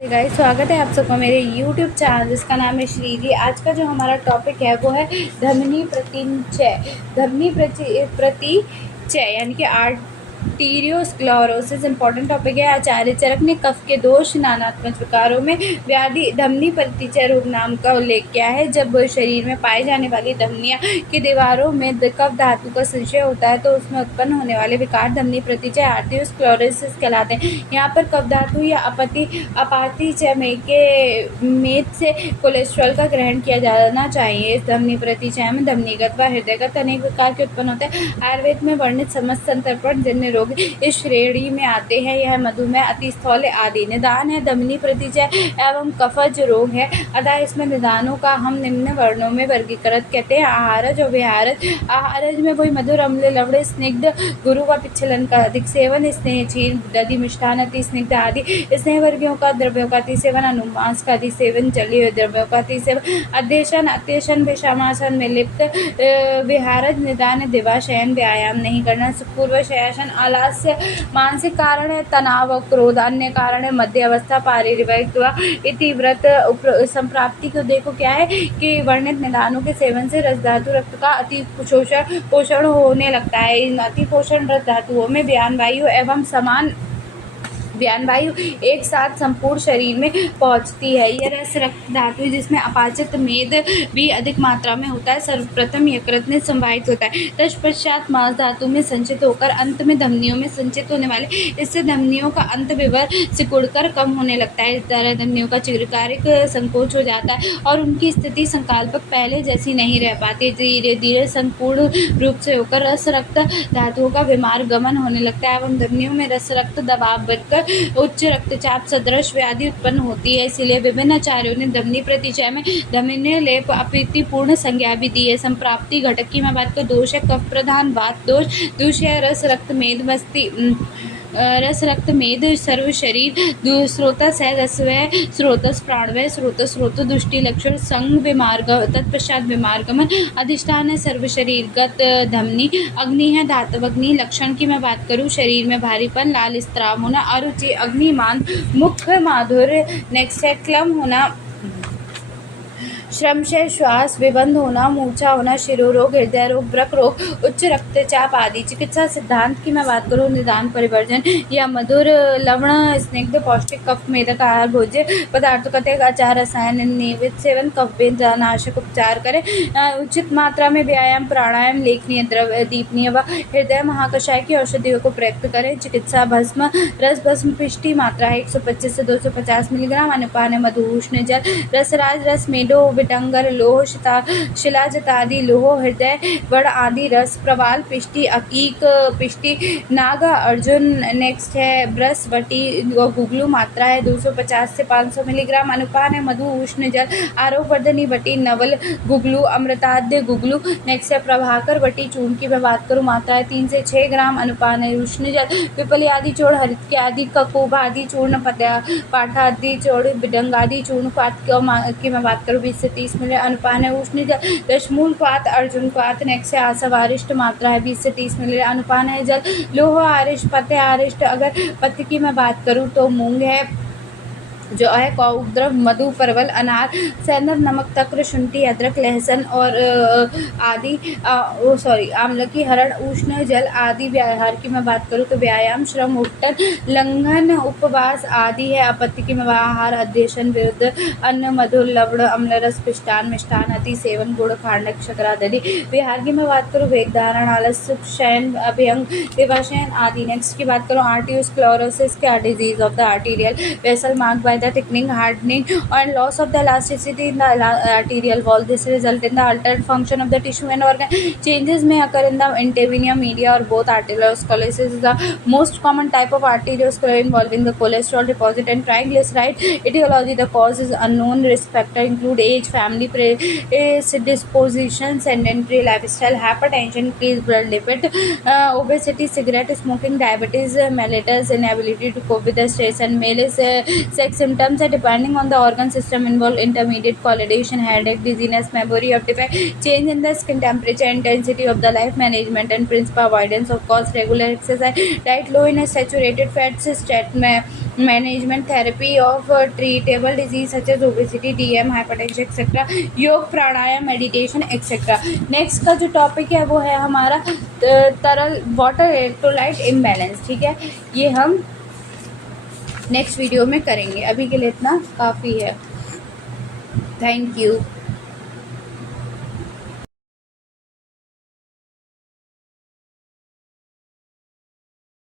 Guys, स्वागत है आप सबका मेरे YouTube चैनल जिसका नाम है श्रीजी। आज का जो हमारा टॉपिक है वो है धमनी प्रतिचय। धमनी प्रतिचय यानी कि आर्टीरियोस्क्लेरोसिस इंपॉर्टेंट टॉपिक है। आचार्य चरक ने कफ के दोष नानात्मक प्रकारों में व्याधि धमनी प्रतिचय रोग नाम का उल्लेख किया है। जब शरीर में पाई जाने वाली धमनियों की दीवारों में कफ धातु का संचय होता है तो उसमें उत्पन्न होने वाले विकार धमनी प्रतिचय आर्टीरियोस्क्लेरोसिस कहलाते हैं। यहाँ पर कफ धातु या अपातिचय में से कोलेस्ट्रॉल का ग्रहण किया जाना चाहिए। इस धमनी प्रतिचय में धमनीगत व हृदयगत अनेक विकार के उत्पन्न होते हैं। आयुर्वेद में वर्णित समस्त संतर्पण जन्य रोग इस श्रेणी में आते हैं। यह मधुमेह, अतिस्थौल्य आदि। निदान है धमनी प्रतिचय एवं कफज रोग है, अतः इसमें निदानों का हम निम्न वर्णों में वर्गीकृत कहते हैं। आहारज और विहारज। आहारज में वही मधुर, अम्ल, लवण, स्निग्ध, गुरु व पिच्छलन का अधिक सेवन, स्नेह, क्षीर, दधि, मिष्ठान, अति स्निग्ध आदि स्नेह वर्गियों का द्रव्यों का अति सेवन, अनुमांस का अति सेवन, जली हुए द्रव्यों का अति सेवन, अध्यशन, अत्यशन, विषमासन में लिप्त। विहारज निदान दिवा शयन, व्यायाम नहीं करना, सुखपूर्व शयासन, आलस्य। मानसिक कारण है तनाव और क्रोध, अन्य कारण है मध्य अवस्था, पारिवारिक इति व्रत संप्राप्ति को देखो क्या है कि वर्णित निदानों के सेवन से रस धातु रक्त का अति पोषण होने लगता है। इन अति पोषण रस धातुओं में व्यान वायु एवं समान व्यान वायु एक साथ संपूर्ण शरीर में पहुंचती है। यह रस रक्त धातु जिसमें अपाचित मेद भी अधिक मात्रा में होता है। सर्वप्रथम यकृत में संवाहित होता है, तत्पश्चात मांस धातु में संचित होकर अंत में धमनियों में संचित होने वाले, इससे धमनियों का अंत विवर सिकुड़कर कम होने लगता है। इस तरह धमनियों का चिरकारिक संकोच हो जाता है और उनकी स्थिति संकल्पक पहले जैसी नहीं रह पाती। धीरे धीरे संपूर्ण रूप से होकर रस रक्त धातुओं का विमार्गमन होने लगता है एवं धमनियों में रस रक्त दबाव बढ़कर उच्च रक्तचाप सदृश व्याधि उत्पन्न होती है। इसलिए विभिन्न आचार्यों ने धमनी प्रतिचय में धमनी लेप अप्रीतिपूर्ण संज्ञा भी दी है। संप्राप्ति घटक की मैं बात कर, दोष है कफ प्रधान वात दोष, दूष है रस रक्त मेद मस्ती, रस रक्त मेद सर्व शरीर, स्रोतस है रसवय, स्रोतस प्राणवय, स्रोतस स्रोत दुष्टि लक्षण संग विमार्ग, तत्पश्चात विमार्गमन, अधिष्ठान है सर्व शरीर गत धमनी, अग्नि है धातव अग्नि। लक्षण की मैं बात करूँ, शरीर में भारीपन, लाल स्त्राव होना, अरुचि, अग्निमान, मुख माधुर्य, नेक्स्ट है क्लम होना, श्रमशय, श्वास विबंध होना, मूर्छा होना, शिरोरोग, हृदय रोग, वृक रोग, उच्च रक्तचाप आदि। चिकित्सा सिद्धांत की मैं बात करूँ, निदान परिवर्जन या मधुर लवण स्निग्ध पौष्टिक कफ मेदक आहार भोज्य पदार्थों का आचार रसायन नियमित सेवन, कफ नाशक उपचार करें, उचित मात्रा में व्यायाम, प्राणायाम, लेखनीय द्रव्य, दीपनीय व हृदय महाकषाय की औषधियों को प्रयुक्त करें। चिकित्सा भस्म रस भस्म पिष्टी मात्रा है 125 से 250 मिलीग्राम, अनुपान है मधु उष्ण जल, रसराज रस मेडो विटंगर लोह शिलाजतादि लोह, हृदय वड़ आदि रस, प्रवाल पिष्टी, अकीक पिष्टी, नाग अर्जुन। नेक्स्ट है ब्रस बटी गुगलू, मात्रा है 250 से 500 मिलीग्राम, अनुपान है मधु उष्ण जल, आरोग्यवर्धनी बटी, नवल गुगलू, अमृताद्य गुगलू। नेक्स्ट है प्रभाकर बटी चूर्ण की मैं बात करूँ, मात्रा है 3 से 6 ग्राम, अनुपान है उष्ण जल, पिपली आदि चूर्ण, हरित आदि, ककोब आदि चूर्ण, पाठा आदि चूर्ण, बिडंग आदि चूर्ण की मैं बात करूँ 20 से 30 मिली, अनुपान है उष्ण जल, दशमूल क्वाथ, अर्जुन क्वाथ। नेक्स्ट है आसव आरिष्ट, मात्रा है 20 से 30 मिली, अनुपान है जल, लोह आरिष्ट, पत्य आरिष्ट। अगर पत्य की मैं बात करूँ तो मूंग है जो है, कौद्रव, मधु, परवल, अनार, सेंधव, नमक, तक्र, शुंठी, अदरक, लहसुन और आदि आमलकी, हरण, उष्ण जल आदि। व्यायाम की मैं बात करूँ तो व्यायाम, श्रम, उपटन, लंघन, उपवास आदि है। अपत्य की मैं आहार, अध्यशन, विरुद्ध, अन्न, मधुर, लवण, अम्लरस, पिष्टान, मिष्टान, अति सेवन, गुड़, खांडक, शकरादि। विहार की मैं बात करूँ, वेग धारण, आलस्य, शयन, अभ्यंग, दिवाशयन आदि। नेक्स्ट की बात करूँ आर्टियोस्क्लेरोसिस क्या, disease of the arterial vessel marked by the thickening, hardening and loss of the elasticity in the arterial wall. This result in the altered function of the tissue and organ. Changes may occur in the intravenous media or both. Arteriosclerosis is the most common type of arteriosclerosis involving the cholesterol deposit and triglyceride. Etiology, the cause is unknown. Risk factor include age, family predisposition, sedentary lifestyle, hypertension, increased blood lipid, obesity, cigarette smoking, diabetes mellitus, inability to cope with the stress and male sex symptoms are depending on the organ system involved, intermediate coagulation, headache, dizziness, memory of defect, change in the skin temperature, intensity of the life management and principal avoidance of cause, regular exercise, diet low in saturated fats, management therapy of treatable disease such as obesity, DM, hypertension etcetera, yoga, pranayama, meditation etcetera. Next का जो topic है वो है हमारा तरल water electrolyte imbalance. ठीक है, ये हम नेक्स्ट वीडियो में करेंगे। अभी के लिए इतना काफ़ी है। Thank you.